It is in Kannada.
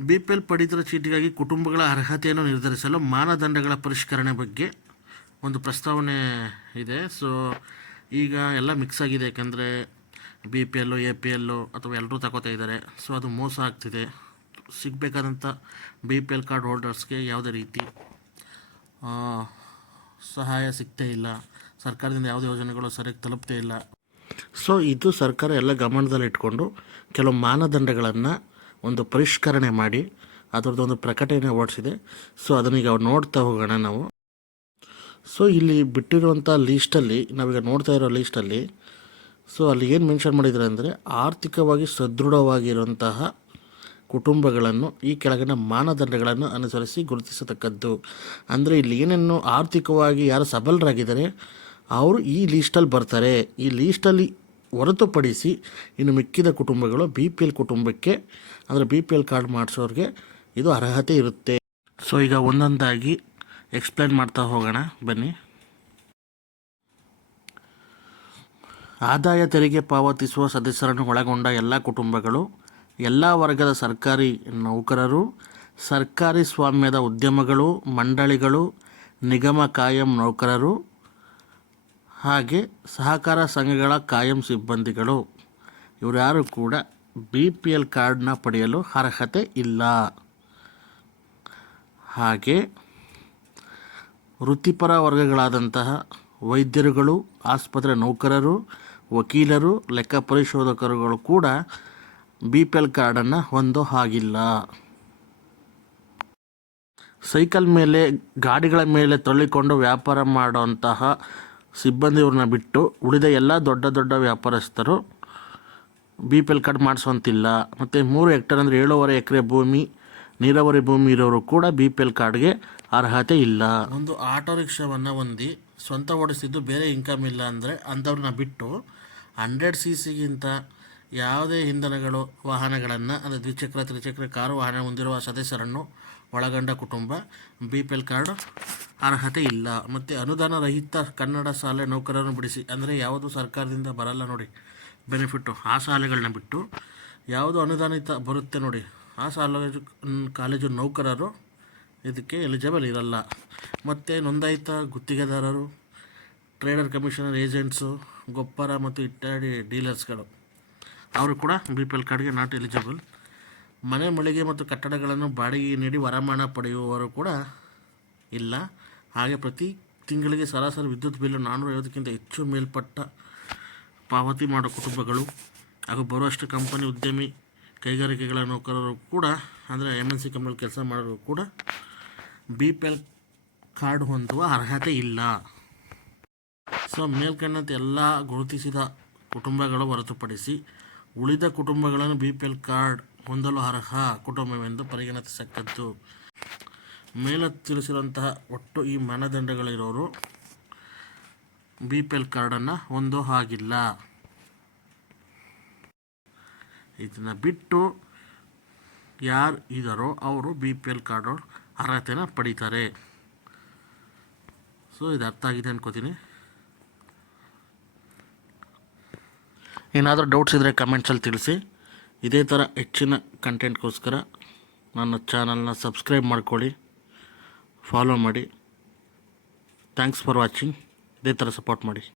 BPL ಪಡಿತರ ಚೀಟಿಗಾಗಿ ಕುಟುಂಬಗಳ ಅರ್ಹತೆಯನ್ನು ನಿರ್ಧರಿಸಲು ಮಾನದಂಡಗಳ ಪರಿಷ್ಕರಣೆ ಬಗ್ಗೆ ಒಂದು ಪ್ರಸ್ತಾವನೆ ಇದೆ. ಸೊ ಈಗ ಎಲ್ಲ ಮಿಕ್ಸ್ ಆಗಿದೆ, ಯಾಕೆಂದರೆ BPL APL ಅಥವಾ ಎಲ್ಲರೂ ತಗೋತಾ ಇದ್ದಾರೆ. ಸೊ ಅದು ಮೋಸ ಆಗ್ತಿದೆ. ಸಿಗಬೇಕಾದಂಥ BPL ಕಾರ್ಡ್ ಹೋಲ್ಡರ್ಸ್ಗೆ ಯಾವುದೇ ರೀತಿ ಸಹಾಯ ಸಿಗ್ತೇ ಇಲ್ಲ. ಸರ್ಕಾರದಿಂದ ಯಾವುದೇ ಯೋಜನೆಗಳು ಸರಿಯಾಗಿ ತಲುಪ್ತೇ ಇಲ್ಲ. ಸೊ ಇದು ಸರ್ಕಾರ ಎಲ್ಲ ಗಮನದಲ್ಲಿಟ್ಕೊಂಡು ಕೆಲವು ಮಾನದಂಡಗಳನ್ನು ಒಂದು ಪರಿಷ್ಕರಣೆ ಮಾಡಿ ಅದರದ್ದೊಂದು ಪ್ರಕಟಣೆ ಹೊರಡಿಸಿದೆ. ಸೊ ಅದನ್ನೀಗ ನೋಡ್ತಾ ಹೋಗೋಣ ನಾವು. ಸೊ ಇಲ್ಲಿ ಬಿಟ್ಟಿರುವಂಥ ಲೀಸ್ಟಲ್ಲಿ ನಾವೀಗ ನೋಡ್ತಾ ಇರೋ ಲೀಸ್ಟಲ್ಲಿ ಸೊ ಅಲ್ಲಿ ಏನು ಮೆನ್ಷನ್ ಮಾಡಿದ್ದಾರೆ ಅಂದರೆ, ಆರ್ಥಿಕವಾಗಿ ಸದೃಢವಾಗಿರುವಂತಹ ಕುಟುಂಬಗಳನ್ನು ಈ ಕೆಳಗಿನ ಮಾನದಂಡಗಳನ್ನು ಅನುಸರಿಸಿ ಗುರುತಿಸತಕ್ಕದ್ದು. ಅಂದರೆ ಇಲ್ಲಿ ಏನೇನು ಆರ್ಥಿಕವಾಗಿ ಯಾರು ಸಬಲರಾಗಿದ್ದಾರೆ ಅವರು ಈ ಲೀಸ್ಟಲ್ಲಿ ಬರ್ತಾರೆ. ಈ ಲೀಸ್ಟಲ್ಲಿ ಹೊರತುಪಡಿಸಿ ಇನ್ನು ಮಿಕ್ಕಿದ ಕುಟುಂಬಗಳು BPL ಕುಟುಂಬಕ್ಕೆ ಅಂದರೆ BPL ಕಾರ್ಡ್ ಮಾಡಿಸೋರಿಗೆ ಇದು ಅರ್ಹತೆ ಇರುತ್ತೆ. ಸೊ ಈಗ ಒಂದೊಂದಾಗಿ ಎಕ್ಸ್ಪ್ಲೇನ್ ಮಾಡ್ತಾ ಹೋಗೋಣ ಬನ್ನಿ. ಆದಾಯ ತೆರಿಗೆ ಪಾವತಿಸುವ ಸದಸ್ಯರನ್ನು ಒಳಗೊಂಡ ಎಲ್ಲ ಕುಟುಂಬಗಳು, ಎಲ್ಲ ವರ್ಗದ ಸರ್ಕಾರಿ ನೌಕರರು, ಸರ್ಕಾರಿ ಸ್ವಾಮ್ಯದ ಉದ್ಯಮಗಳು, ಮಂಡಳಿಗಳು, ನಿಗಮ ಕಾಯಂ ನೌಕರರು, ಹಾಗೆ ಸಹಕಾರ ಸಂಘಗಳ ಕಾಯಂ ಸಿಬ್ಬಂದಿಗಳು ಇವರು ಯಾರು ಕೂಡ BPL ಕಾರ್ಡ್ನ ಪಡೆಯಲು ಅರ್ಹತೆ ಇಲ್ಲ. ಹಾಗೆ ವೃತ್ತಿಪರ ವರ್ಗಗಳಾದಂತಹ ವೈದ್ಯರುಗಳು, ಆಸ್ಪತ್ರೆ ನೌಕರರು, ವಕೀಲರು, ಲೆಕ್ಕ ಪರಿಶೋಧಕರುಗಳು ಕೂಡ BPL ಕಾರ್ಡನ್ನು ಹೊಂದೋ ಹಾಗಿಲ್ಲ. ಸೈಕಲ್ ಮೇಲೆ, ಗಾಡಿಗಳ ಮೇಲೆ ತಳ್ಳಿಕೊಂಡು ವ್ಯಾಪಾರ ಮಾಡುವಂತಹ ಸಿಬ್ಬಂದಿಯವ್ರನ್ನ ಬಿಟ್ಟು ಉಳಿದ ಎಲ್ಲ ದೊಡ್ಡ ದೊಡ್ಡ ವ್ಯಾಪಾರಸ್ಥರು BPL ಕಾರ್ಡ್ ಮಾಡಿಸುವಂತಿಲ್ಲ. ಮತ್ತು 3 ಹೆಕ್ಟೇರ್ ಅಂದರೆ 7.5 ಎಕರೆ ಭೂಮಿ, ನೀರಾವರಿ ಭೂಮಿ ಇರೋರು ಕೂಡ BPL ಕಾರ್ಡ್ಗೆ ಅರ್ಹತೆ ಇಲ್ಲ. ಒಂದು ಆಟೋ ರಿಕ್ಷಾವನ್ನು ಹೊಂದಿ ಸ್ವಂತ ಓಡಿಸಿದ್ದು ಬೇರೆ ಇನ್ಕಮ್ ಇಲ್ಲ ಅಂದರೆ ಅಂಥವ್ರನ್ನ ಬಿಟ್ಟು 100cc ಯಾವುದೇ ಇಂಧನಗಳು ವಾಹನಗಳನ್ನು ಅಂದರೆ ದ್ವಿಚಕ್ರ ತ್ರಿಚಕ್ರ ಕಾರು ವಾಹನ ಹೊಂದಿರುವ ಸದಸ್ಯರನ್ನು ಒಳಗೊಂಡ ಕುಟುಂಬ BPL ಕಾರ್ಡ್ ಅರ್ಹತೆ ಇಲ್ಲ. ಮತ್ತು ಅನುದಾನ ರಹಿತ ಕನ್ನಡ ಶಾಲೆ ನೌಕರರನ್ನು ಬಿಡಿಸಿ, ಅಂದರೆ ಯಾವುದು ಸರ್ಕಾರದಿಂದ ಬರಲ್ಲ ನೋಡಿ ಬೆನಿಫಿಟ್ಟು, ಆ ಶಾಲೆಗಳನ್ನ ಬಿಟ್ಟು ಯಾವುದು ಅನುದಾನಿತ ಬರುತ್ತೆ ನೋಡಿ ಆ ಕಾಲೇಜು ನೌಕರರು ಇದಕ್ಕೆ ಎಲಿಜಿಬಲ್ ಇರಲ್ಲ. ಮತ್ತು ನೋಂದಾಯಿತ ಗುತ್ತಿಗೆದಾರರು, ಟ್ರೇಡರ್, ಕಮಿಷನರ್, ಏಜೆಂಟ್ಸು, ಗೊಬ್ಬರ ಮತ್ತು ಇತ್ಯಾದಿ ಡೀಲರ್ಸ್ಗಳು ಅವರು ಕೂಡ BPL ಕಾರ್ಡ್ಗೆ ನಾಟ್ ಎಲಿಜಿಬಲ್. ಮನೆ, ಮಳಿಗೆ ಮತ್ತು ಕಟ್ಟಡಗಳನ್ನು ಬಾಡಿಗೆ ನೀಡಿ ವರಮಾನ ಪಡೆಯುವವರು ಕೂಡ ಇಲ್ಲ. ಹಾಗೆ ಪ್ರತಿ ತಿಂಗಳಿಗೆ ಸರಾಸರಿ ವಿದ್ಯುತ್ ಬಿಲ್ಲು 450ಕ್ಕಿಂತ ಹೆಚ್ಚು ಮೇಲ್ಪಟ್ಟ ಪಾವತಿ ಮಾಡೋ ಕುಟುಂಬಗಳು ಹಾಗೂ ಬರುವಷ್ಟು ಕಂಪನಿ, ಉದ್ಯಮಿ, ಕೈಗಾರಿಕೆಗಳ ನೌಕರರು ಕೂಡ ಅಂದರೆ MNC ಕಂಪನಿಯಲ್ಲಿ ಕೆಲಸ ಮಾಡೋರು ಕೂಡ BPL ಕಾರ್ಡ್ ಹೊಂದುವ ಅರ್ಹತೆ ಇಲ್ಲ. ಸೊ ಮೇಲ್ಕಂಡಂತೆ ಎಲ್ಲ ಗುರುತಿಸಿದ ಕುಟುಂಬಗಳು ಹೊರತುಪಡಿಸಿ ಉಳಿದ ಕುಟುಂಬಗಳನ್ನು BPL ಕಾರ್ಡ್ ಹೊಂದಲು ಅರ್ಹ ಕುಟುಂಬವೆಂದು ಪರಿಗಣಿಸತಕ್ಕದ್ದು. ಮೇಲೆ ತಿಳಿಸಿರುವಂತಹ ಒಟ್ಟು ಈ ಮಾನದಂಡಗಳಿರೋರು BPL ಕಾರ್ಡನ್ನು ಹೊಂದೋ ಹಾಗಿಲ್ಲ. ಇದನ್ನು ಬಿಟ್ಟು ಯಾರು ಇದ್ದಾರೋ ಅವರು BPL ಕಾರ್ಡ್ ಅರ್ಹತೆನ ಪಡೀತಾರೆ. ಸೊ ಇದು ಅರ್ಥ ಆಗಿದೆ ಅನ್ಕೋತೀನಿ. ಏನಾದರೂ ಡೌಟ್ಸ್ ಇದ್ದರೆ ಕಮೆಂಟ್ಸಲ್ಲಿ ತಿಳಿಸಿ. ಇದೇ ಥರ ಹೆಚ್ಚಿನ ಕಂಟೆಂಟ್ಗೋಸ್ಕರ ನನ್ನ ಚಾನಲ್ನ ಸಬ್ಸ್ಕ್ರೈಬ್ ಮಾಡ್ಕೊಳ್ಳಿ, ಫಾಲೋ ಮಾಡಿ. Thanks for watching. ಇದೇ ಥರ ಸಪೋರ್ಟ್ ಮಾಡಿ.